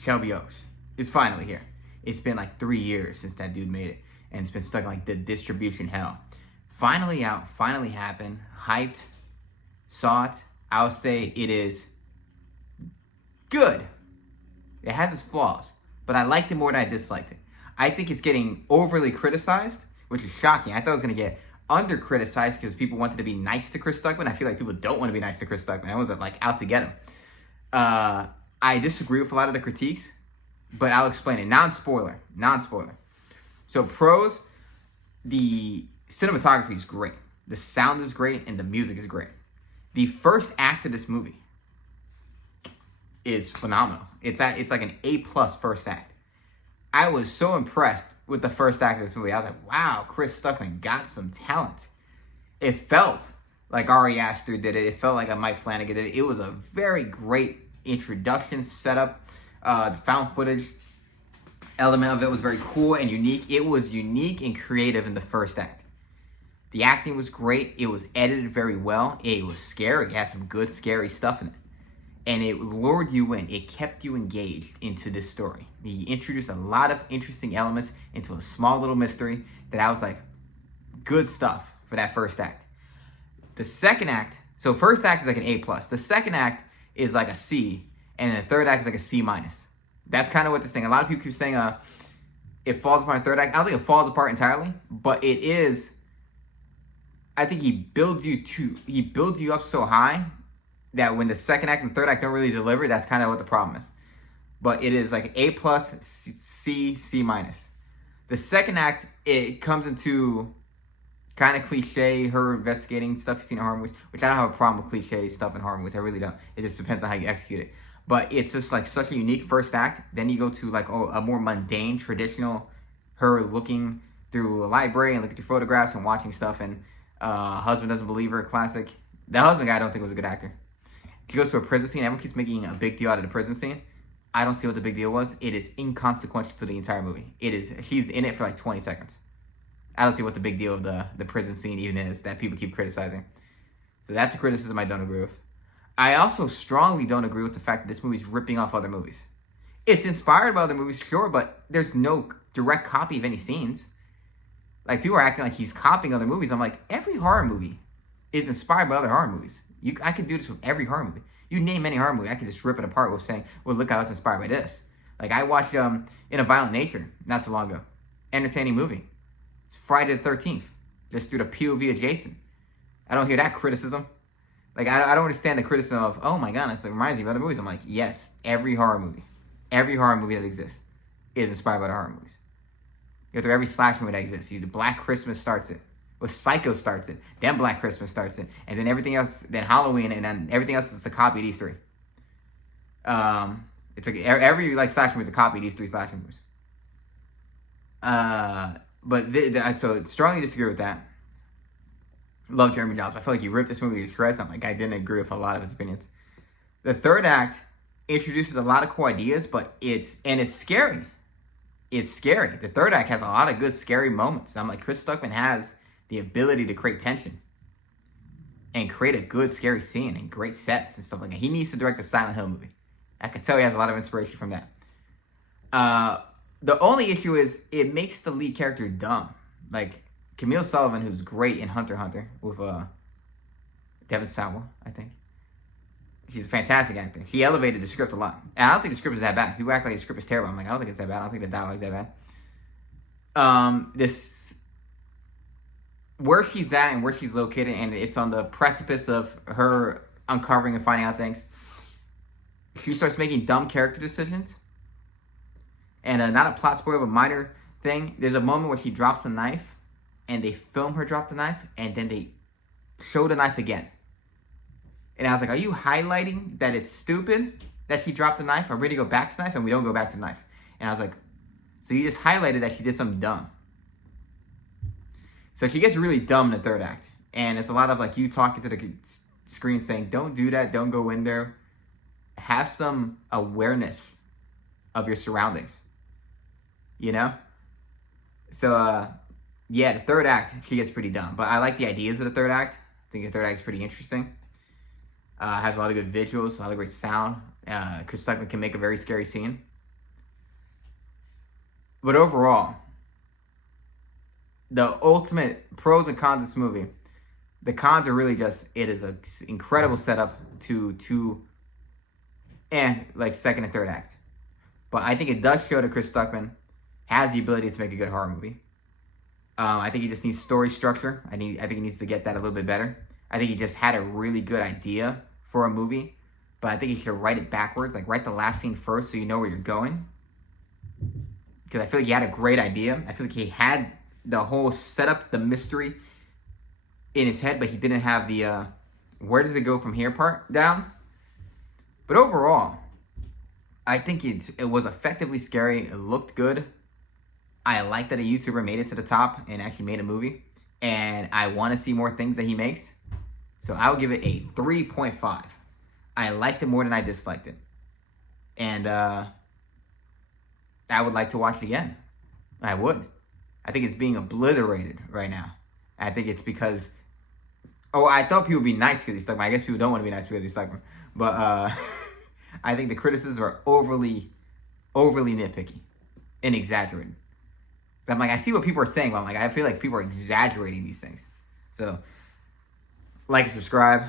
Shelby Oaks is finally here. It's been like 3 years since that dude made it, and it's been stuck in like the distribution hell. Finally out, finally happened, hyped, saw it. I would say it is good. It has its flaws, but I liked it more than I disliked it. I think it's getting overly criticized, which is shocking. I thought it was going to get under criticized because people wanted to be nice to Chris Stuckmann. I feel like people don't want to be nice to Chris Stuckmann. I wasn't like out to get him. I disagree with a lot of the critiques, but I'll explain it. Non-spoiler. So pros, the cinematography is great. The sound is great, and the music is great. The first act of this movie is phenomenal. It's like an A+ first act. I was so impressed with the first act of this movie. I was like, wow, Chris Stuckmann got some talent. It felt like Ari Aster did it. It felt like a Mike Flanagan did it. It was a very great introduction setup. The found footage element of it was very cool and unique. It was unique and creative in the first act. The acting was great. It was edited very well. It was scary. It had some good scary stuff in it. And it lured you in. It kept you engaged into this story. He introduced a lot of interesting elements into a small little mystery that I was like, good stuff for that first act. The second act, so first act is like an A+. The second act is like a C, and the third act is like a C-. That's kind of what this thing. A lot of people keep saying it falls apart in the third act. I don't think it falls apart entirely, but it is. I think he builds you up so high that when the second act and third act don't really deliver, that's kind of what the problem is. But it is like A+, C, C-. The second act, it comes into kind of cliche, her investigating stuff you've seen in horror movies, which I don't have a problem with cliche stuff in horror movies. I really don't. It just depends on how you execute it. But it's just like such a unique first act. Then you go to like a more mundane, traditional, her looking through a library and looking through photographs and watching stuff, and husband doesn't believe her, classic. The husband guy I don't think was a good actor. He goes to a prison scene. Everyone keeps making a big deal out of the prison scene. I don't see what the big deal was. It is inconsequential to the entire movie. He's in it for like 20 seconds. I don't see what the big deal of the prison scene even is that people keep criticizing. So that's a criticism I don't agree with. I also strongly don't agree with the fact that this movie is ripping off other movies. It's inspired by other movies, sure, but there's no direct copy of any scenes. Like, people are acting like he's copying other movies. I'm like, every horror movie is inspired by other horror movies. I could do this with every horror movie. You name any horror movie, I could just rip it apart with saying, well, look how it's inspired by this. Like, I watched In a Violent Nature not so long ago. Entertaining movie. It's Friday the 13th. Just through the POV of Jason. I don't hear that criticism. Like, I don't understand the criticism of, oh my god, it reminds me of other movies. I'm like, yes, every horror movie that exists is inspired by the horror movies. You go through every slasher movie that exists. The Black Christmas starts it. Well, Psycho starts it. Then Black Christmas starts it. And then everything else, then Halloween, and then everything else is a copy of these three. It's like every like slasher movie is a copy of these three slasher movies. So strongly disagree with that. Love Jeremy Jahns. I feel like he ripped this movie to shreds. I'm like, I didn't agree with a lot of his opinions. The third act introduces a lot of cool ideas, but it's scary. It's scary. The third act has a lot of good scary moments. I'm like, Chris Stuckmann has the ability to create tension and create a good scary scene and great sets and stuff like that. He needs to direct a Silent Hill movie. I can tell he has a lot of inspiration from that. The only issue is it makes the lead character dumb. Like, Camille Sullivan, who's great in Hunter x Hunter with Devon Sawa, I think. She's a fantastic actor. She elevated the script a lot. And I don't think the script is that bad. People act like the script is terrible. I'm like, I don't think it's that bad. I don't think the dialogue is that bad. Where she's at and where she's located, and it's on the precipice of her uncovering and finding out things. She starts making dumb character decisions. And not a plot spoiler, but minor thing. There's a moment where she drops a knife, and they film her drop the knife, and then they show the knife again. And I was like, are you highlighting that it's stupid that she dropped the knife? Or really go back to the knife, and we don't go back to the knife? And I was like, so you just highlighted that she did something dumb. So she gets really dumb in the third act. And it's a lot of like you talking to the screen saying, don't do that, don't go in there. Have some awareness of your surroundings. You know? So, yeah, the third act, she gets pretty dumb. But I like the ideas of the third act. I think the third act is pretty interesting. Has a lot of good visuals, a lot of great sound. Chris Stuckmann can make a very scary scene. But overall, the ultimate pros and cons of this movie. The cons are really just it is an incredible setup to like second and third act. But I think it does show that Chris Stuckmann has the ability to make a good horror movie. I think he just needs story structure. I think he needs to get that a little bit better. I think he just had a really good idea for a movie, but I think he should write it backwards. Like write the last scene first so you know where you're going. Because I feel like he had a great idea. I feel like he had the whole setup, the mystery in his head, but he didn't have the where does it go from here part down. But overall, I think it was effectively scary. It looked good. I like that a YouTuber made it to the top and actually made a movie. And I want to see more things that he makes. So I would give it a 3.5. I liked it more than I disliked it. And I would like to watch it again. I would. I think it's being obliterated right now. I think it's because... Oh, I thought people would be nice because he's Stuckmann. I guess people don't want to be nice because he's Stuckmann. But I think the criticisms are overly nitpicky and exaggerated. So I'm like, I see what people are saying, but I'm like, I feel like people are exaggerating these things. So, like and subscribe,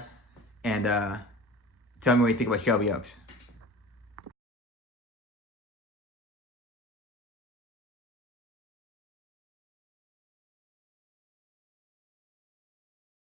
and tell me what you think about Shelby Oaks.